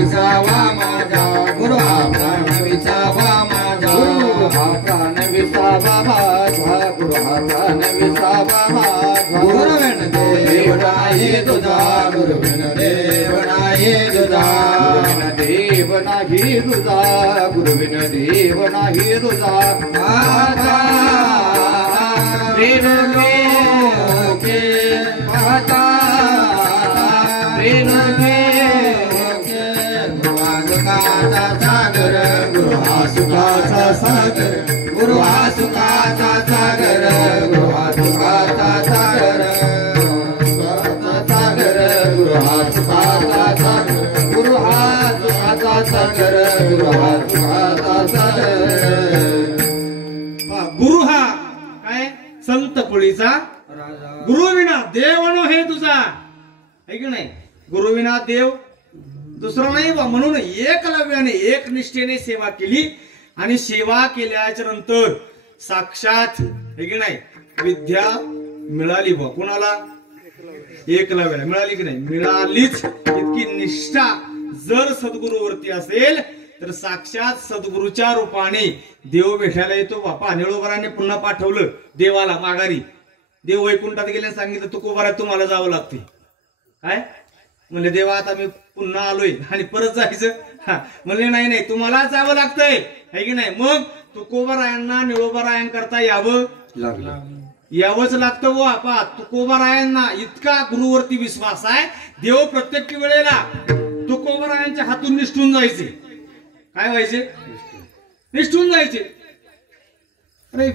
विसावा माझा गुरु हा प्राण विसावा माझा गुरु हा प्राण विसावा माझा गुरु हा प्राण विसावा माझा गुरुविन देव नाही तुझा गुरुविन देव नाही तुझा देव नाही तुझा गुरुविन देव नाही तुझा माझा रेणुके माता रेणुके सुखाचा सागर गुरु हा सुखाचा सागर गुरु हा सुखाचा सागर गुरु हा सुखाचा सागर सागर गुरु हा सुखाचा सागर गुरु हा सुखाचा सागर गुरु हा सुखाचा सागर गुरु हा काय संत पुळीचा गुरु विना देव नो हे तुझा है की नाही गुरु विना देव दुसरा नाही बा म्हणून एकलव्याने एक निष्ठेने सेवा केली आणि सेवा केल्याच्या नंतर साक्षात है की नाही विद्या मिळाली बा कोणाला एकलव्याला मिळाली की नाही मिळालीच इतकी निष्ठा जर सद्गुरूवरती असेल तर साक्षात सद्गुरूच्या रूपाने देव भेटायला येतो बापा निळोबराने पुन्हा पाठवलं देवाला माघारी देव वैकुंठात गेल्याने सांगितलं तुकोबारा तुम्हाला जावं लागते काय म्हणले देवा आता मी पुन्हा आलोय आणि परत जायचं म्हणले नाही नाही तुम्हाला जावं लागतंय है की नाही मग तुकोबारायांना निळोबारायांकरता यावंच लागतं वो आपा तुकोबारायांना इतका गुरुवरती विश्वास आहे देव प्रत्येक वेळेला तुकोबारायांच्या हातून निष्ठून जायचे काय व्हायचे निष्ठून जायचे अरे